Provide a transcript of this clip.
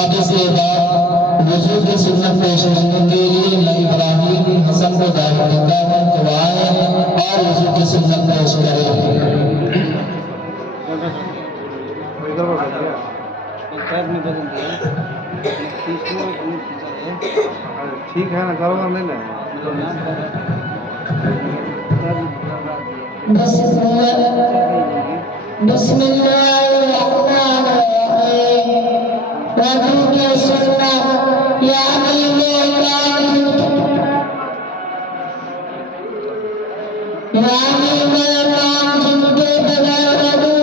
अब इसके बाद वजू की सुन्नत पेश करने के लिए मैं इब्राहिम हसन को दावत देता हूँ कि वो आए और वजू की सुन्नत पेश करें। ठीक है ना, करो नहीं ना। बिस्मिल्लाहिर्रहमानिर्रहीम। वजू की सुन्नत यानी वो काम जिनके बगैर वजू